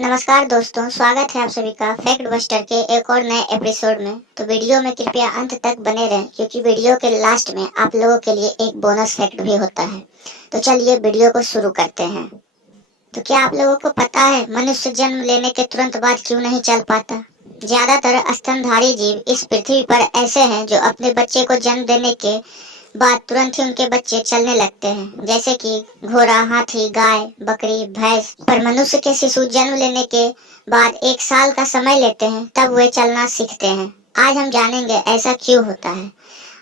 नमस्कार दोस्तों, स्वागत है आप सभी का फैक्ट बस्टर के एक और नए एपिसोड में। तो वीडियो में कृपया अंत तक बने रहें क्योंकि वीडियो के लास्ट में आप लोगों के लिए एक बोनस फैक्ट भी होता है। तो चलिए वीडियो को शुरू करते हैं। तो क्या आप लोगों को पता है मनुष्य जन्म लेने के तुरंत बाद क्यों नहीं चल पाता? ज्यादातर स्तनधारी जीव इस पृथ्वी पर ऐसे हैं जो अपने बच्चे को जन्म देने के बाद तुरंत ही उनके बच्चे चलने लगते हैं, जैसे कि घोड़ा, हाथी, गाय, बकरी, भैंस। पर मनुष्य के शिशु जन्म लेने के बाद 1 साल का समय लेते हैं, तब वे चलना सीखते हैं। आज हम जानेंगे ऐसा क्यों होता है।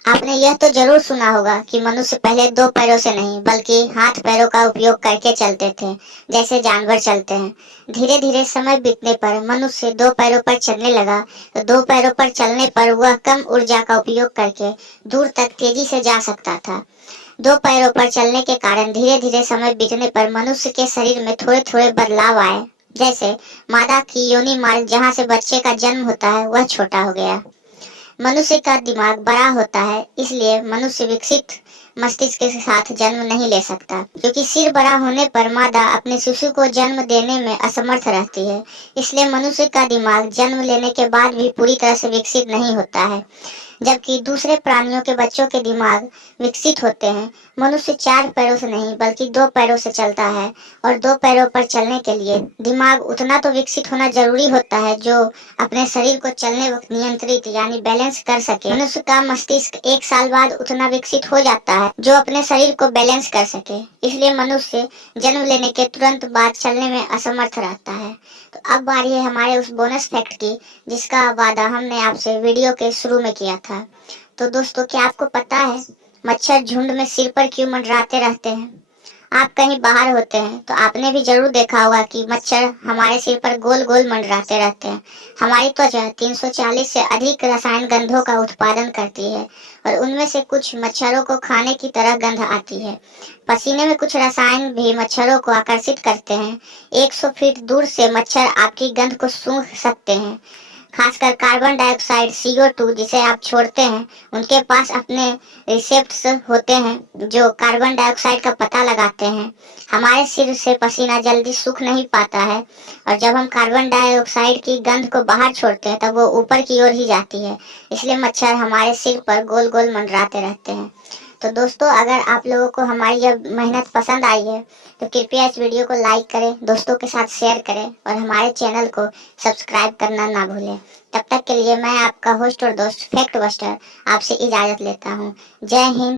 आपने यह तो जरूर सुना होगा कि मनुष्य पहले 2 पैरों से नहीं बल्कि हाथ पैरों का उपयोग करके चलते थे, जैसे जानवर चलते हैं। धीरे धीरे समय बीतने पर मनुष्य 2 पैरों पर चलने लगा, तो 2 पैरों पर चलने पर वह कम ऊर्जा का उपयोग करके दूर तक तेजी से जा सकता था। 2 पैरों पर चलने के कारण धीरे धीरे समय बीतने पर मनुष्य के शरीर में थोड़े थोड़े बदलाव आए। जैसे मादा की योनि मार्ग जहाँ से बच्चे का जन्म होता है वह छोटा हो गया। मनुष्य का दिमाग बड़ा होता है, इसलिए मनुष्य विकसित मस्तिष्क के साथ जन्म नहीं ले सकता, क्योंकि सिर बड़ा होने पर मादा अपने शिशु को जन्म देने में असमर्थ रहती है। इसलिए मनुष्य का दिमाग जन्म लेने के बाद भी पूरी तरह से विकसित नहीं होता है, जबकि दूसरे प्राणियों के बच्चों के दिमाग विकसित होते हैं। मनुष्य 4 पैरों से नहीं बल्कि 2 पैरों से चलता है, और 2 पैरों पर चलने के लिए दिमाग उतना तो विकसित होना जरूरी होता है जो अपने शरीर को चलने वक्त नियंत्रित यानी बैलेंस कर सके। मनुष्य का मस्तिष्क 1 साल बाद उतना विकसित हो जाता है जो अपने शरीर को बैलेंस कर सके। इसलिए मनुष्य जन्म लेने के तुरंत बाद चलने में असमर्थ रहता है। तो अब बारी है हमारे उस बोनस फैक्ट की जिसका वादा हमने आपसे वीडियो के शुरू में किया था। तो दोस्तों, क्या आपको पता है मच्छर झुंड में सिर पर क्यों मंडराते रहते हैं? आप कहीं बाहर होते हैं तो आपने भी जरूर देखा होगा कि मच्छर हमारे सिर पर गोल गोल मंडराते रहते हैं। हमारी त्वचा 340 से अधिक रसायन गंधों का उत्पादन करती है, और उनमें से कुछ मच्छरों को खाने की तरह गंध आती है। पसीने में कुछ रसायन भी मच्छरों को आकर्षित करते हैं। 100 फीट दूर से मच्छर आपकी गंध को सूंघ सकते हैं। खासकर कार्बन डाइऑक्साइड CO2 जिसे आप छोड़ते हैं, उनके पास अपने रिसेप्टर्स होते हैं जो कार्बन डाइऑक्साइड का पता लगाते हैं। हमारे सिर से पसीना जल्दी सूख नहीं पाता है, और जब हम कार्बन डाइऑक्साइड की गंध को बाहर छोड़ते हैं तब वो ऊपर की ओर ही जाती है। इसलिए मच्छर हमारे सिर पर गोल गोल मंडराते रहते हैं। तो दोस्तों, अगर आप लोगों को हमारी यह मेहनत पसंद आई है तो कृपया इस वीडियो को लाइक करें, दोस्तों के साथ शेयर करें, और हमारे चैनल को सब्सक्राइब करना ना भूलें। तब तक के लिए मैं आपका होस्ट और दोस्त फैक्ट बस्टर आपसे इजाजत लेता हूँ। जय हिंद।